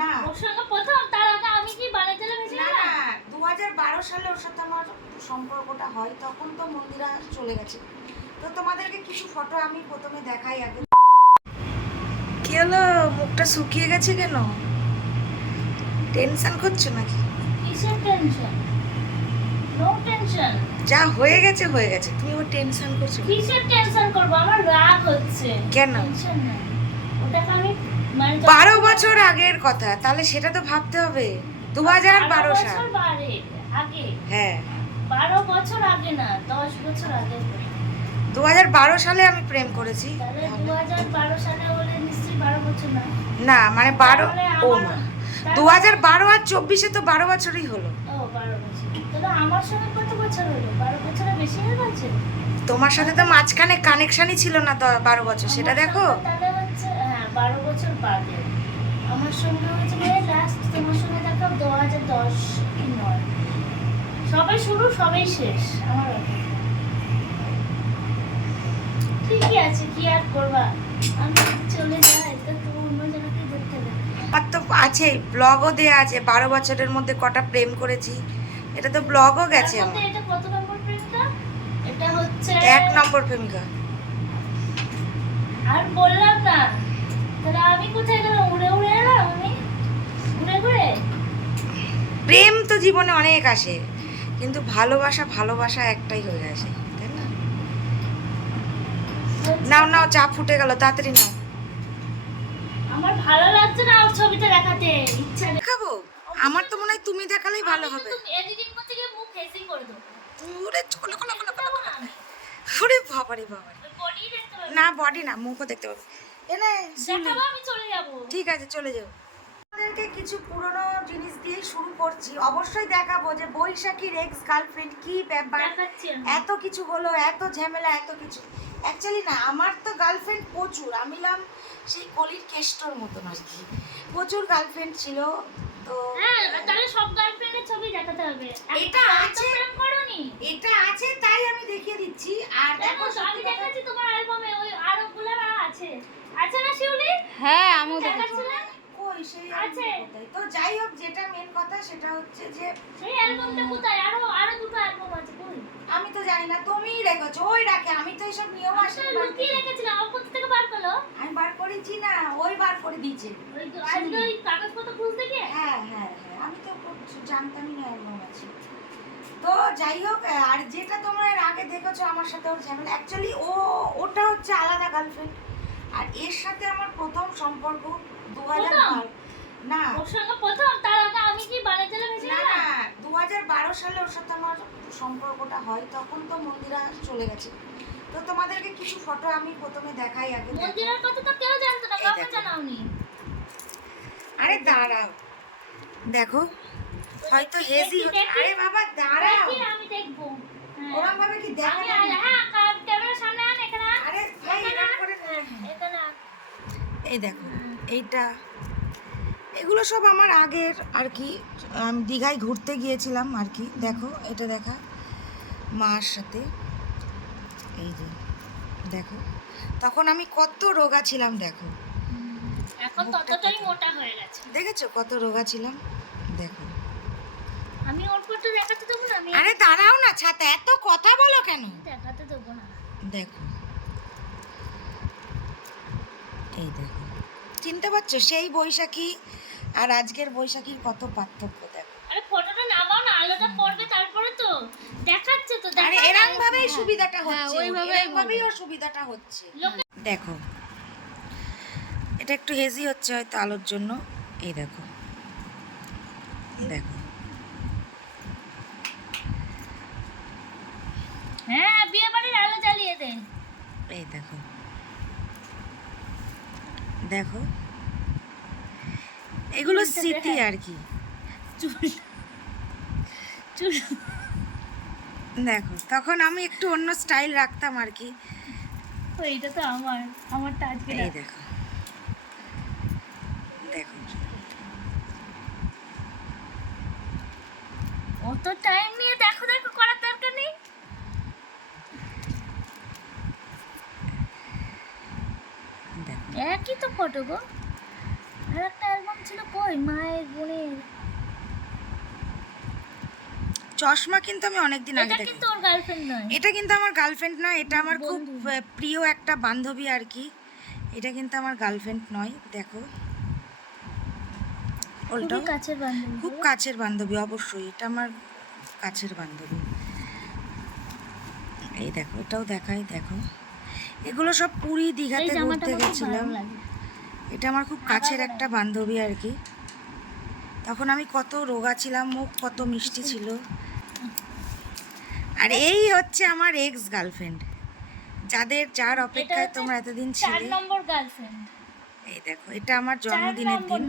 না। ওর সঙ্গে প্রথম তার আগে আমি কি বানাইতে ভেসে না না দু হাজার বারো সালে ওর সাথে আমার সম্পর্কটা হয় তখন তো মন্দিরা চলে গেছে। তো তোমাদেরকে কিছু ফটো আমি প্রথমে দেখাই আগে। কি হলো? মুখটা শুকিয়ে গেছে কেন? টেনশন করছ নাকি? কিসের টেনশন নো টেনশন যা হয়ে গেছে হয়ে গেছে। তুমি ও টেনশন করছ কিসের টেনশন করব? আমার রাগ হচ্ছে। কেন? টেনশন না ওটাকে আমি বারো বছর আগের কথা তাহলে সেটা তো ভাবতে হবে। দু হাজার বারো সাল। হ্যাঁ। বারো বছর আগে না দশ বছর আগে। দু হাজার বারো সালে আমি প্রেম করেছি। দু হাজার বারো সালে হলে নিশ্চয়ই বারো বছর না। না মানে বারো ও মা। দু হাজার বারো আর চব্বিশে তো বারো বছরই হলো। ও বারো বছর। তাহলে আমার সঙ্গে কত বছর হলো? বারো বছরের বেশি হয়ে গেছে? তোমার সাথে তো মাঝখানে কানেকশনই ছিল না বারো বছর। সেটা দেখো। বারো বছর বাদে। আমার সঙ্গে হচ্ছে লাস্ট তোমার সঙ্গে দেখা দু হাজার দশ কি নয়। সবাই শুরু সবাই শেষ আমার ঠিকই আছে কি আর করবা? আমি চলে যাই তো তো অন্য জনকে দেখতে আর তো আছে ব্লগও দেয়া আছে বারো বছরের মধ্যে কটা প্রেম করেছি। এটা তো ব্লগও গেছে আমার। এটা কত নম্বর প্রেমটা এটা হচ্ছে এক নম্বর প্রেমিকা। আর বললাম না তাহলে আমি কোথায় গেলাম উড়ে উড়ে এলাম আমি। উড়ে ঘুরে? প্রেম তো জীবনে অনেক আসে কিন্তু ভালোবাসা ভালোবাসা একটাই হয়ে আসে তাই না? নাও নাও চা ফুটে গেল তাড়াতাড়ি নাও। আমার ভালো লাগছে না ওর ছবিটা দেখাতে ইচ্ছা নেই। দেখাবো? আমার তো মনে হয় তুমি দেখালেই ভালো হবে। এডিটিং করতে গিয়ে মুখ ফেসিং করে দেবো। ওরে চলো কলো কলো কলো। ওরে বাবারে বাবা দেখতে না বডি না মুখও দেখতে পাবে। এনে ঠিক আছে চলে যাও। আমাদেরকে কিছু পুরনো জিনিস দিয়ে শুরু করছি। অবশ্যই দেখাবো যে বৈশাখীর এক্স গার্লফ্রেন্ড কি ব্যাপার। এত কিছু হলো এত ঝামেলা এত কিছু। অ্যাকচুয়ালি না আমার তো গার্লফ্রেন্ড প্রচুর। আমিলাম সেই কলির কেষ্টর মতন আর কি। প্রচুর গার্লফ্রেন্ড ছিল তো হ্যাঁ তাহলে সব গার্লফ্রেন্ডের ছবি দেখাতে হবে। এটা আছে। এটা আছে তাই আমি দেখিয়ে দিচ্ছি। আর দেখো দেখো আমি দেখাচ্ছি তোমার অ্যালবামে ওই আরও গুলো আছে। আছে না শিউলি? হ্যাঁ আমিও দেখাচ্ছিলে কই সেই আছে। তো যাই হোক যেটা মেন কথা সেটা হচ্ছে যে সেই অ্যালবামটা কোথায়? আরও আরও দুটো অ্যালবাম আছে কই আমি তো জানি না তুমিই রেখেছো ওই রাখে আমি তো এইসব নিয়ম আমি আসে লুকিয়ে রেখেছিলাম আমার কোথা থেকে বার করল? আমি বার করেছি না ওই বার করে দিয়েছে। ওই তো আজকে ওই কাগজপত্র খুঁজতে গিয়ে? হ্যাঁ হ্যাঁ হ্যাঁ আমি তো খুব জানতামই না এরকম আছে। তো যাই হোক আর যেটা তোমরা এর আগে দেখেছ আমার সাথে ওর ঝামেলা অ্যাকচুয়ালি ও ওটা হচ্ছে আলাদা গার্লফ্রেন্ড আর এর সাথে আমার প্রথম সম্পর্ক দু হাজার না। ওর সঙ্গে প্রথম? তার আগে আমি কি বানাইতে ভেসে না না দু হাজার বারো সালে ওর সাথে আমার সম্পর্কটা হয় তখন তো মন্দিরা চলে গেছে। তো তোমাদেরকে কিছু ফটো আমি প্রথমে দেখাই আগে। দেখো। কথা তো কেউ জানতো না কাউকে জানাওনি? আরে দাঁড়াও। দেখো হয়তো হেজি। আরে বাবা দাঁড়াও। আমি দেখব। হ্যাঁ। ওরম ভাবে কি দেখা আমি হ্যাঁ ক্যামেরার সামনে আন এখানে আরে ভাই করে না। এই দেখো এইটা। এগুলো সব আমার আগের আর কি। আমি দীঘায় ঘুরতে গিয়েছিলাম আর কি। দেখো এটা দেখা মার সাথে। এই যে দেখো। তখন আমি কত রোগা ছিলাম দেখো। এখন ততটাই মোটা হয়ে গেছে। দেখেছ? কত রোগা ছিলাম দেখো। আমি ওর ফটো দেখাতে দেবো না? আমি আরে দাঁড়াও না ছাতা এত কথা বলো কেন? দেখাতে দেবো না। দেখো এই দেখো চিনতে পারছ? সেই বৈশাখী আর আজকের বৈশাখীর কত পার্থক্য দেখো। আরে ফটোটা নামাও না আলোটা পড়বে তারপরে তো। দেখাচ্ছে তো আরে। এরম ভাবেই সুবিধাটা হ্যাঁ, হচ্ছে ওর সুবিধাটা হচ্ছে। দেখো এটা একটু হেজি হচ্ছে হয়তো আলোর জন্য। এই দেখো দেখো। হ্যাঁ বিয়ে বাড়ির আলো জ্বালিয়ে দে। এই দেখো। দেখো। এগুলো স্মৃতি আর কি। দেখো তখন আমি একটু অন্য স্টাইল রাখতাম আর কি। ও, এইটা তো আমার। আমারটা আজকে এই দেখো। দেখো। অত টাইম নিয়ে দেখো দেখো করার দরকার নেই দেখো একই তো ফটো গো। আর একটা অ্যালবাম ছিল কই? মায়ের বোনের। চশমা কিন্তু আমি অনেকদিন আগে এটা কিন্তু ওর গার্লফ্রেন্ড নয়। এটা কিন্তু আমার গার্লফ্রেন্ড নয় এটা আমার খুব প্রিয় একটা বান্ধবী আর কি। এটা কিন্তু আমার গার্লফ্রেন্ড নয় দেখো। খুবই কাছের বান্ধবী। খুব কাছের বান্ধবী অবশ্যই। এটা আমার কাছের বান্ধবী। এই দেখো এটাও দেখাই দেখো। এগুলো সব পুরী দীঘাতে ঘুরতে গেছিলাম। এটা আমার খুব কাছের একটা বান্ধবী আর কি। তখন আমি কত রোগা ছিলাম মুখ কত মিষ্টি ছিল। আর এই হচ্ছে আমার এক্স গার্লফ্রেন্ড যাদের যার অপেক্ষায় তোমরা এতদিন ছিলে। নম্বর গার্লফ্রেন্ড এই দেখো এটা আমার জন্মদিনের দিন।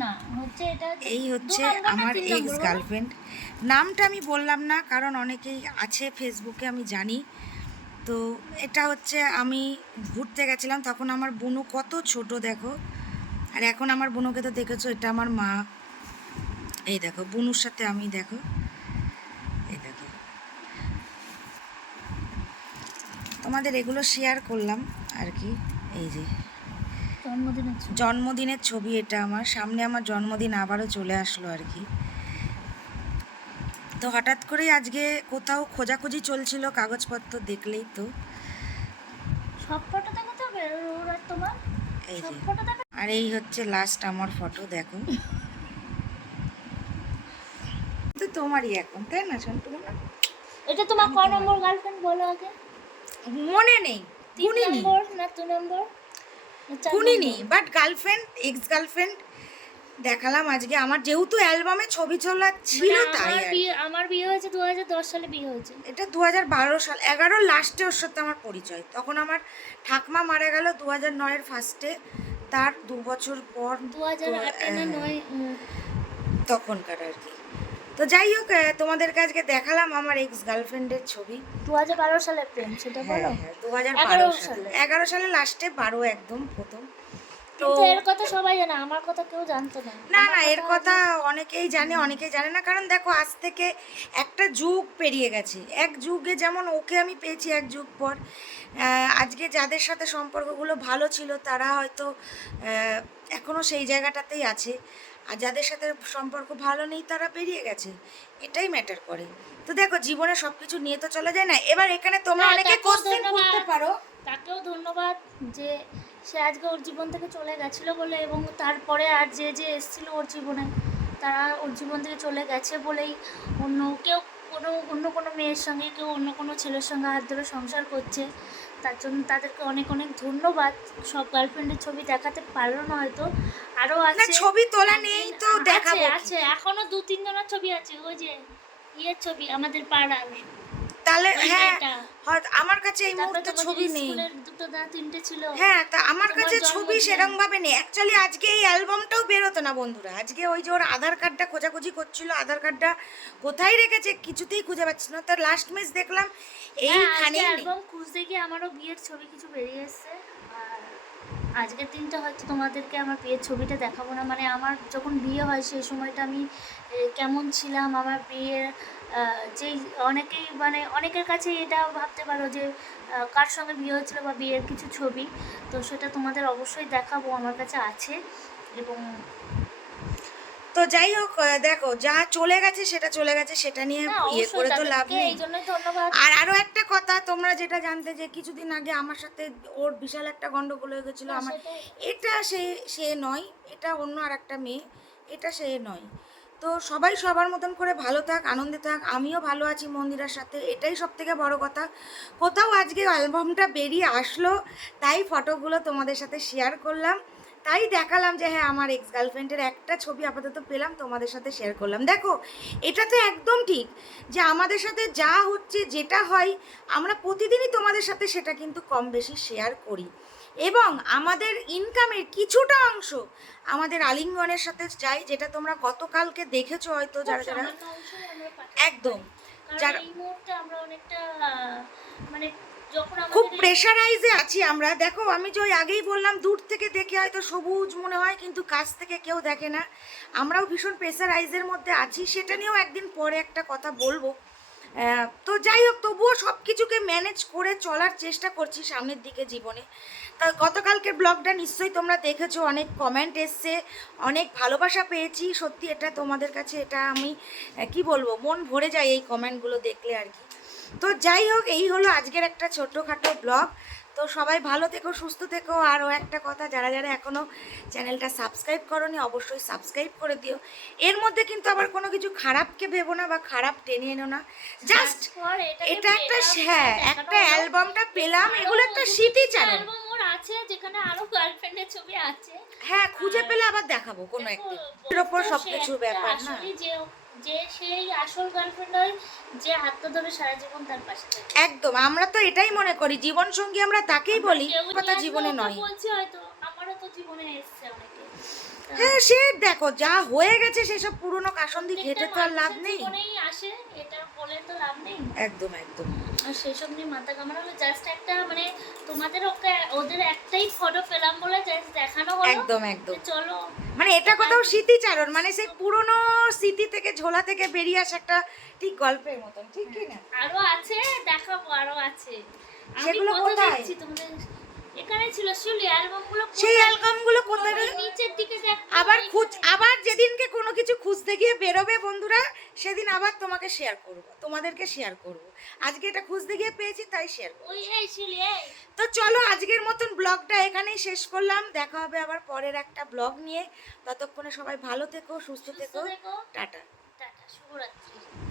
এই হচ্ছে আমার এক্স গার্লফ্রেন্ড নামটা আমি বললাম না কারণ অনেকেই আছে ফেসবুকে আমি জানি। তো এটা হচ্ছে আমি ঘুরতে গেছিলাম তখন আমার বুনু কত ছোট দেখো। আর এখন আমার বুনুকে তো দেখেছ এটা আমার মা। এই দেখো বুনুর সাথে আমি দেখো। এই দেখো। তোমাদের এগুলো শেয়ার করলাম আর কি এই যে। জন্মদিনের জন্মদিনের ছবি এটা আমার সামনে আমার জন্মদিন আবারও চলে আসলো আর কি। তো হঠাৎ করেই আজকে কোথাও খোঁজাখুঁজি চলছিল কাগজপত্র দেখলেই তো। সব ফটো দেখো তো ওর আর তোমার? এই যে। ফটো দেখো আর এই হচ্ছে লাস্ট আমার ফটো দেখো। তো তোমারই এখন তাই না সন্টু না এটা তোমার ক নম্বর গার্লফ্রেন্ড বলো আগে? মনে নেই তিন নম্বর না দু নম্বর? না চার গুনিনি নম্বর? বাট গার্লফ্রেন্ড এক্স গার্লফ্রেন্ড দেখালাম আজকে। আমার যেহেতু অ্যালবামে ছবি তোলা ছিল তাই আমার আর কি। বিয়ে আমার বিয়ে হয়েছে দু হাজার দশ সালে বিয়ে হয়েছে। এটা দু হাজার বারো সাল। এগারো লাস্টে ওর সাথে আমার পরিচয়। তখন আমার ঠাকমা মারা গেল দু হাজার নয়ের ফার্স্টে তার দু বছর পর দু হাজার তো, আটে না আহ, নয় উম, তখনকার আর কি। তো যাই হোক আহ, তোমাদেরকে আজকে দেখালাম আমার এক্স গার্লফ্রেন্ডের ছবি। দু হাজার বারো সালের প্রেম সেটা বলো? দু হাজার বারো সালে। সালে। এগারো সালে লাস্টে বারো একদম প্রথম। কিন্তু এর কথা সবাই জানে আমার কথা কেউ জানতো না। না না এর কথা অনেকেই জানে অনেকেই জানে না। কারণ দেখো আজ থেকে একটা যুগ পেরিয়ে গেছে। এক যুগে যেমন ওকে আমি পেয়েছি এক যুগ পর আজকে যাদের সাথে সম্পর্কগুলো ভালো ছিল তারা হয়তো আহ, এখনও সেই জায়গাটাতেই আছে। আর যাদের সাথে সম্পর্ক ভালো নেই তারা বেরিয়ে গেছে। এটাই ম্যাটার করে। তো দেখো জীবনে সবকিছু নিয়ে তো চলে যায় না। এবার এখানে তোমরা হ্যাঁ, অনেকে কোশ্চেন করতে। পারো। তাকেও ধন্যবাদ যে সে আজকে ওর জীবন থেকে চলে গেছিল বলে এবং তারপরে আর যে যে এসেছিল ওর জীবনে তারা ওর জীবন থেকে চলে গেছে বলেই অন্য কেউ কোনো অন্য কোনো মেয়ের সঙ্গে কেউ অন্য কোনো ছেলের সঙ্গে হাত ধরে সংসার করছে। তার জন্য তাদেরকে অনেক অনেক ধন্যবাদ। সব গার্লফ্রেন্ডের ছবি দেখাতে পারল না হয়তো। আরও আছে। ছবি তোলা নেই তো দেখাবো আছে। এখনও দু তিনজনের ছবি আছে ওই যে ইয়ের ছবি আমাদের পাড়ার। তাহলে হ্যাঁ হয়তো আমার কাছে এই মুহূর্তে ছবি নেই। দুটো না তিনটে ছিল। হ্যাঁ তা আমার কাছে ছবি সেরকম ভাবে নেই। অ্যাকচুয়ালি আজকে এই অ্যালবামটাও বেরোতো না বন্ধুরা। আজকে ওই যে ওর আধার কার্ডটা খোঁজাখুঁজি করছিল আধার কার্ডটা কোথায় রেখেছে কিছুতেই খুঁজে পাচ্ছি না। তার লাস্ট মেস দেখলাম এইখানে অ্যালবাম খুঁজতে গিয়ে আমারও বিয়ের ছবি কিছু বেরিয়ে এসছে। আজকের দিনটা হয়তো তোমাদেরকে আমার বিয়ের ছবিটা দেখাবো না। মানে আমার যখন বিয়ে হয় সেই সময়টা আমি কেমন ছিলাম, আমার বিয়ের যেই অনেকেই মানে অনেকের কাছে এটা ভাবতে পারো যে কার সঙ্গে বিয়ে হয়েছিল বা বিয়ের কিছু ছবি। তো সেটা তোমাদের অবশ্যই দেখাবো, আমার কাছে আছে। এবং তো যাই হোক দেখো যা চলে গেছে সেটা চলে গেছে সেটা নিয়ে হ্যাঁ, ইয়ে করে তো লাভ নেই। আর আরও একটা কথা তোমরা যেটা জানতে যে কিছুদিন আগে আমার সাথে ওর বিশাল একটা গন্ডগোল হয়ে গেছিল হ্যাঁ, আমার এটা সে সে নয় এটা অন্য আর একটা মেয়ে এটা সে নয়। তো সবাই সবার মতন করে ভালো থাক আনন্দে থাক আমিও ভালো আছি মন্দিরার সাথে এটাই সব থেকে বড় কথা। কোথাও আজকে অ্যালবামটা বেরিয়ে আসলো তাই ফটোগুলো তোমাদের সাথে শেয়ার করলাম। তাই দেখালাম যে হ্যাঁ আমার এক্স গার্লফ্রেন্ডের একটা ছবি আপাতত পেলাম তোমাদের সাথে শেয়ার করলাম। দেখো এটা তো একদম ঠিক যে আমাদের সাথে যা হচ্ছে যেটা হয় আমরা প্রতিদিনই তোমাদের সাথে সেটা কিন্তু কম বেশি শেয়ার করি। এবং আমাদের ইনকামের কিছুটা অংশ আমাদের আলিঙ্গনের সাথে যায় যেটা তোমরা গতকালকে দেখেছ হয়তো যারা যারা একদম যারা এই মুহূর্তে আমরা অনেকটা মানে খুব প্রেশারাইজে আছি আমরা। দেখো, আমি যে ওই আগেই বললাম, দূর থেকে দেখে হয়তো সবুজ মনে হয়, কিন্তু কাছ থেকে কেউ দেখে না। আমরাও ভীষণ প্রেশারাইজের মধ্যে আছি। সেটা নিয়েও একদিন পরে একটা কথা বলব। তো যাই হোক, তবুও সব কিছুকে ম্যানেজ করে চলার চেষ্টা করছি সামনের দিকে জীবনে। তা গতকালকের ব্লগটা নিশ্চয়ই তোমরা দেখেছ, অনেক কমেন্ট এসছে, অনেক ভালোবাসা পেয়েছি। সত্যি এটা তোমাদের কাছে, এটা আমি কি বলব, মন ভরে যায় এই কমেন্টগুলো দেখলে আর কি। তো যাই হোক এই হলো আজকের একটা ছোট্টখাটো ব্লগ। তো সবাই ভালো থেকো সুস্থ থেকো। আরও একটা কথা যারা যারা এখনও চ্যানেলটা সাবস্ক্রাইব করনি অবশ্যই সাবস্ক্রাইব করে দিও। এর মধ্যে কিন্তু আবার কোনো কিছু খারাপকে ভেবো না বা খারাপ টেনে এনো না। জাস্ট এটা একটা হ্যাঁ একটা অ্যালবামটা পেলাম। এগুলো একটা স্মৃতিচারণ আছে যেখানে আরও গার্লফ্রেন্ডের ছবি আছে। হ্যাঁ খুঁজে পেলে আবার দেখাবো কোনো একদিন। ওপর সে সব কিছু একটা ব্যাপার না। যে যে সেই আসল গার্লফ্রেন্ড হয় যে হাতটা ধরে সারা জীবন তার পাশে থাকে। একদম আমরা তো এটাই মনে করি জীবন সঙ্গী আমরা তাকেই বলি কথা জীবনে নয়। বলছি হয়তো আমারও তো জীবনে এসছে অনেকে। হ্যাঁ সে দেখো যা হয়ে গেছে সেসব পুরনো কাসন্দি ঘেটে তো আর লাভ নেই। আসে এটা বলে তো লাভ নেই। একদম একদম। আর সেসব নিয়ে মাথা কামানো হলো জাস্ট একটা মানে তোমাদের ওকে ওদের একটাই ফটো পেলাম বলে জাস্ট দেখানো হলো। একদম একদম। চলো। মানে এটা কোথাও স্মৃতিচারণ মানে সেই পুরনো স্মৃতি থেকে ঝোলা থেকে বেরিয়ে আসা একটা ঠিক গল্পের মতন ঠিক কি না? আরও আছে দেখাবো আরও আছে। সেগুলো কোথায়? তোমাদের? এখানে ছিল শিউলি অ্যালবামগুলো সেই অ্যালবামগুলো কোথায় আবার খুঁজ আবার যেদিনকে কোনো কিছু খুঁজতে গিয়ে বেরোবে বন্ধুরা সেদিন আবার তোমাকে শেয়ার করব তোমাদেরকে শেয়ার করব। আজকে এটা খুঁজতে গিয়ে পেয়েছি তাই শেয়ার করব তো চলো আজকের মতন ব্লগটা এখানেই শেষ করলাম দেখা হবে আবার পরের একটা ব্লগ নিয়ে। ততক্ষণে সবাই ভালো থেকো সুস্থ থেকো। টাটা। টাটা শুভরাত্রি।